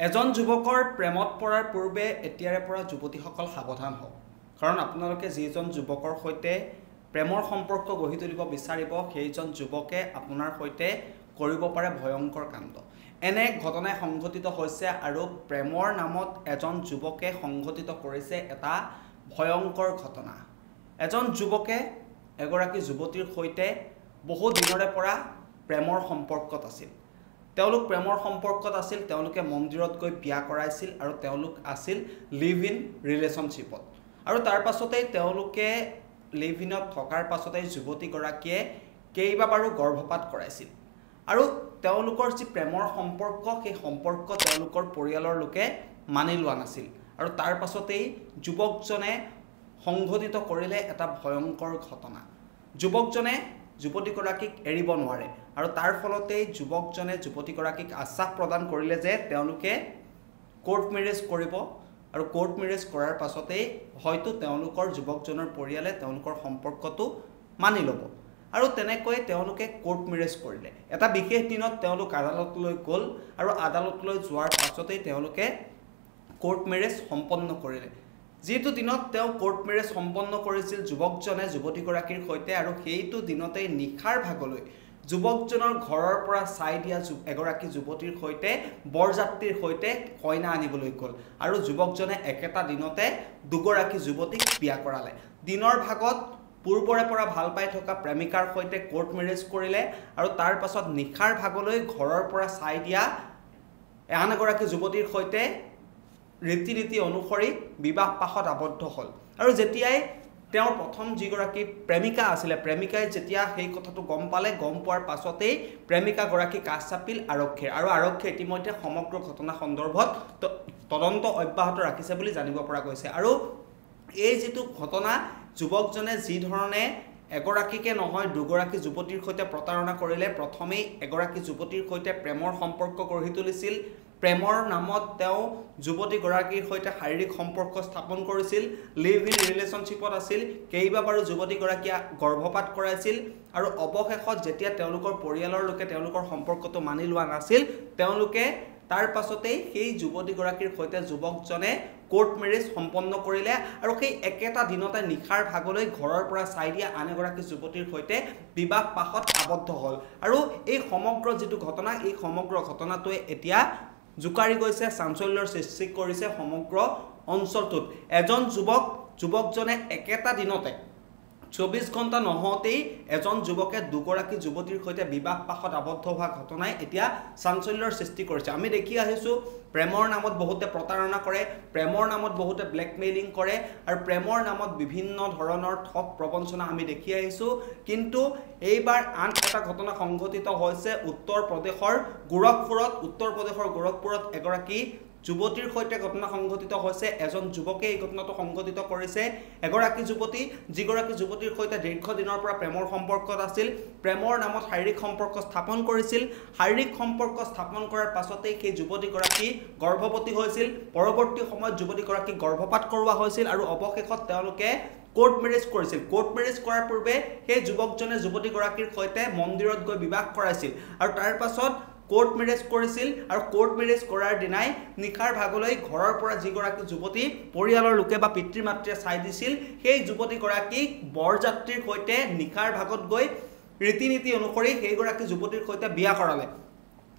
এজন যুৱকৰ প্ৰেমত পৰাৰ পূৰ্বে এতিয়াৰে পৰা যুৱতীসকল সাৱধান হওক কাৰণ আপোনালোকে যিজন যুৱকৰ সৈতে প্ৰেমৰ সম্পৰ্ক গঢ়ি তুলিব বিচাৰিব সেইজন যুৱকে আপোনাৰ সৈতে কৰিব পাৰে ভয়ংকৰ কাণ্ড এনে ঘটনাই সংঘটিত হৈছে আৰু প্ৰেমৰ নামত এজন যুৱকে সংঘটিত কৰিছে এটা ভয়ংকৰ ঘটনা এজন যুৱকে এগৰাকী যুৱতীৰ সৈতে বহু দিনৰে পৰা প্ৰেমৰ সম্পৰ্কত আছিল তেওঁলোক প্ৰেমৰ সম্পৰ্কত আছিল তেওঁলোকে মন্দিৰত গৈ বিয়া কৰাইছিল আৰু তেওঁলোক আছিল লিভ ইন ৰিলেশনশ্বিপত আৰু তাৰ পাছতেই তেওঁলোকে লিভ ইনত থকাৰ পাছতেই যুৱতীগৰাকীয়ে কেইবাবাৰো গৰ্ভপাত কৰাইছিল আৰু তেওঁলোকৰ যি প্ৰেমৰ সম্পৰ্ক সেই সম্পৰ্ক তেওঁলোকৰ পৰিয়ালৰ লোকে মানি লোৱা নাছিল আৰু তাৰ পাছতেই যুৱকজনে সংঘটিত কৰিলে এটা ভয়ংকৰ ঘটনা যুৱকজনে যুৱতীগৰাকীক এৰিব নোৱাৰে আৰু তাৰ ফলতেই যুৱকজনে যুৱতীগৰাকীক আশ্বাস প্ৰদান কৰিলে যে তেওঁলোকে কোৰ্ট মেৰেজ কৰিব আৰু কোৰ্ট মেৰেজ কৰাৰ পাছতেই হয়তো তেওঁলোকৰ যুৱকজনৰ পৰিয়ালে তেওঁলোকৰ সম্পৰ্কটো মানি ল'ব আৰু তেনেকৈ তেওঁলোকে কোৰ্ট মেৰেজ কৰিলে এটা বিশেষ দিনত তেওঁলোক আদালতলৈ গ'ল আৰু আদালতলৈ যোৱাৰ পাছতেই তেওঁলোকে কোৰ্ট মেৰেজ সম্পন্ন কৰিলে যিটো দিনত তেওঁ কোৰ্ট মেৰেজ সম্পন্ন কৰিছিল যুৱকজনে যুৱতীগৰাকীৰ সৈতে আৰু সেইটো দিনতেই নিখাৰ ভাগলৈ যুৱকজনৰ ঘৰৰ পৰা চাই দিয়া এগৰাকী যুৱতীৰ সৈতে বৰযাত্ৰীৰ সৈতে কইনা আনিবলৈ গ'ল আৰু যুৱকজনে একেটা দিনতে দুগৰাকী যুৱতীক বিয়া কৰালে দিনৰ ভাগত পূৰ্বৰে পৰা ভাল পাই থকা প্ৰেমিকাৰ সৈতে কোৰ্ট মেৰেজ কৰিলে আৰু তাৰ পাছত নিখাৰ ভাগলৈ ঘৰৰ পৰা চাই দিয়া আন এগৰাকী যুৱতীৰ সৈতে ৰীতি নীতি অনুসৰি বিবাহ পাশত আবদ্ধ হ'ল আৰু যেতিয়াই তেওঁৰ প্ৰথম যিগৰাকী প্ৰেমিকা আছিলে প্ৰেমিকাই যেতিয়া সেই কথাটো গম পালে গম পোৱাৰ পাছতেই প্ৰেমিকাগৰাকী কাষ চাপিল আৰক্ষীৰ আৰু আৰক্ষীয়ে ইতিমধ্যে সমগ্ৰ ঘটনা সন্দৰ্ভত তদন্ত অব্যাহত ৰাখিছে বুলি জানিব পৰা গৈছে আৰু এই যিটো ঘটনা যুৱকজনে যি ধৰণে এগৰাকীকে নহয় দুগৰাকী যুৱতীৰ সৈতে প্ৰতাৰণা কৰিলে প্ৰথমেই এগৰাকী যুৱতীৰ সৈতে প্ৰেমৰ সম্পৰ্ক গঢ়ি তুলিছিল প্ৰেমৰ নামত তেওঁ যুৱতীগৰাকীৰ সৈতে শাৰীৰিক সম্পৰ্ক স্থাপন কৰিছিল লিভ ইন ৰিলেশনশ্বিপত আছিল কেইবাবাৰো যুৱতীগৰাকীয়ে গৰ্ভপাত কৰাইছিল আৰু অৱশেষত যেতিয়া তেওঁলোকৰ পৰিয়ালৰ লোকে তেওঁলোকৰ সম্পৰ্কটো মানি লোৱা নাছিল তেওঁলোকে তাৰ পাছতেই সেই যুৱতীগৰাকীৰ সৈতে যুৱকজনে কোৰ্ট মেৰেজ সম্পন্ন কৰিলে আৰু সেই একেটা দিনতে নিখাৰ ভাগলৈ ঘৰৰ পৰা চাই দিয়া আন এগৰাকী যুৱতীৰ সৈতে বিবাহ পাশত আবদ্ধ হ'ল আৰু এই সমগ্ৰ যিটো ঘটনা এই সমগ্ৰ ঘটনাটোৱে এতিয়া জুকাৰি গৈছে চাঞ্চল্যৰ সৃষ্টি কৰিছে সমগ্ৰ অঞ্চলটোত এজন যুৱকজনে একেটা দিনতে 24 ঘণ্টা নহওঁতেই এজন যুৱকে দুগৰাকী যুৱতীৰ সৈতে বিবাহ পাশত আবদ্ধ হোৱা ঘটনাই এতিয়া চাঞ্চল্যৰ সৃষ্টি কৰিছে আমি দেখি আহিছোঁ প্ৰেমৰ নামত বহুতে প্ৰতাৰণা কৰে প্ৰেমৰ নামত বহুতে ব্লেকমেইলিং কৰে আৰু প্ৰেমৰ নামত বিভিন্ন ধৰণৰ ঠগ প্ৰবঞ্চনা আমি দেখি আহিছোঁ কিন্তু এইবাৰ আন এটা ঘটনা সংঘটিত হৈছে উত্তৰ প্ৰদেশৰ গোৰখপুৰত এগৰাকী যুৱতীৰ সৈতে ঘটনা সংঘটিত হৈছে এজন যুৱকে এই ঘটনাটো সংঘটিত কৰিছে এগৰাকী যুৱতী যিগৰাকী যুৱতীৰ সৈতে দীৰ্ঘদিনৰ পৰা প্ৰেমৰ সম্পৰ্কত আছিল প্ৰেমৰ নামত শাৰীৰিক সম্পৰ্ক স্থাপন কৰিছিল শাৰীৰিক সম্পৰ্ক স্থাপন কৰাৰ পাছতেই সেই যুৱতীগৰাকী গৰ্ভৱতী হৈছিল পৰৱৰ্তী সময়ত যুৱতীগৰাকী গৰ্ভপাত কৰোৱা হৈছিল আৰু অৱশেষত তেওঁলোকে কোৰ্ট মেৰেজ কৰিছিল কোৰ্ট মেৰেজ কৰাৰ পূৰ্বে সেই যুৱকজনে যুৱতীগৰাকীৰ সৈতে মন্দিৰত গৈ বিবাহ কৰাইছিল আৰু তাৰ পাছত কোৰ্ট মেৰেজ কৰিছিল আৰু কোৰ্ট মেৰেজ কৰাৰ দিনাই নিখাৰ ভাগলৈ ঘৰৰ পৰা যিগৰাকী যুৱতী পৰিয়ালৰ লোকে বা পিতৃ মাতৃয়ে চাই দিছিল সেই যুৱতীগৰাকীক বৰযাত্ৰীৰ সৈতে নিখাৰ ভাগত গৈ ৰীতি নীতি অনুসৰি সেইগৰাকী যুৱতীৰ সৈতে বিয়া কৰালে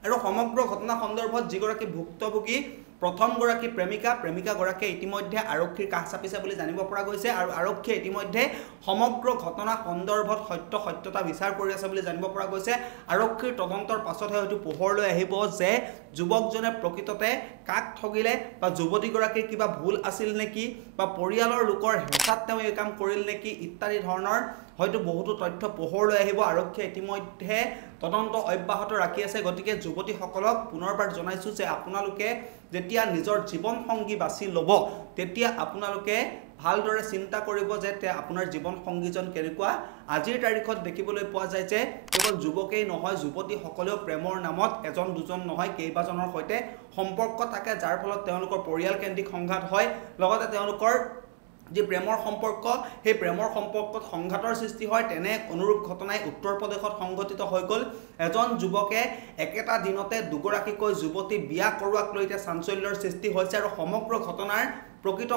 আৰু সমগ্ৰ ঘটনা সন্দৰ্ভত যিগৰাকী ভুক্তভোগী প্ৰথমগৰাকী প্ৰেমিকাগৰাকীয়ে ইতিমধ্যে আৰক্ষীৰ কাষ চাপিছে বুলি জানিব পৰা গৈছে আৰু আৰক্ষীয়ে ইতিমধ্যে সমগ্ৰ ঘটনা সন্দৰ্ভত সত্যতা বিচাৰ কৰি আছে বুলি জানিব পৰা গৈছে আৰক্ষীৰ তদন্তৰ পাছতহে হয়তো পোহৰলৈ আহিব যে যুৱকজনে প্ৰকৃততে কাক ঠগিলে বা যুৱতীগৰাকীৰ কিবা ভুল আছিল নেকি বা পৰিয়ালৰ লোকৰ হেঁচাত তেওঁ এই কাম কৰিল নেকি ইত্যাদি ধৰণৰ হয়তো বহুতো তথ্য পোহৰলৈ আহিব আৰক্ষীয়ে ইতিমধ্যে তদন্ত অব্যাহত ৰাখি আছে গতিকে যুৱতীসকলক পুনৰবাৰ জনাইছোঁ যে আপোনালোকে যেতিয়া নিজৰ জীৱন সংগী বাছি ল'ব তেতিয়া আপোনালোকে ভালদৰে চিন্তা কৰিব যে আপোনাৰ জীৱন সংগীজন কেনেকুৱা আজিৰ তাৰিখত দেখিবলৈ পোৱা যায় যে কেৱল যুৱকেই নহয় যুৱতীসকলেও প্ৰেমৰ নামত এজন দুজন নহয় কেইবাজনৰ সৈতে সম্পৰ্ক থাকে যাৰ ফলত তেওঁলোকৰ পৰিয়াল কেন্দ্ৰিক সংঘাত হয় লগতে তেওঁলোকৰ যি প্ৰেমৰ সম্পৰ্ক সেই প্ৰেমৰ সম্পৰ্কত সংঘাতৰ সৃষ্টি হয় তেনে অনুৰূপ ঘটনাই উত্তৰ প্ৰদেশত সংঘটিত হৈ গ'ল এজন যুৱকে একেটা দিনতে দুগৰাকীকৈ যুৱতী বিয়া কৰোৱাক লৈ এতিয়া চাঞ্চল্যৰ সৃষ্টি হৈছে আৰু সমগ্ৰ ঘটনাৰ প্ৰকৃত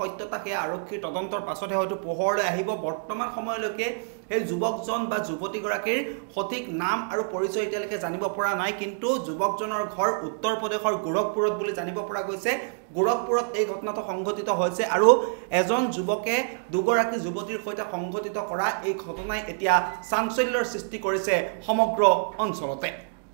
সত্যতা সেয়া আৰক্ষীৰ তদন্তৰ পাছতহে হয়তো পোহৰলৈ আহিব বৰ্তমান সময়লৈকে এই যুৱকজন বা যুৱতীগৰাকীৰ সঠিক নাম আৰু পৰিচয় এতিয়ালৈকে জানিব পৰা নাই কিন্তু যুৱকজনৰ ঘৰ উত্তৰ প্ৰদেশৰ গোৰখপুৰত বুলি জানিব পৰা গৈছে গোৰখপুৰত এই ঘটনাটো সংঘটিত হৈছে আৰু এজন যুৱকে দুগৰাকী যুৱতীৰ সৈতে সংঘটিত কৰা এই ঘটনাই এতিয়া চাঞ্চল্যৰ সৃষ্টি কৰিছে সমগ্ৰ অঞ্চলতে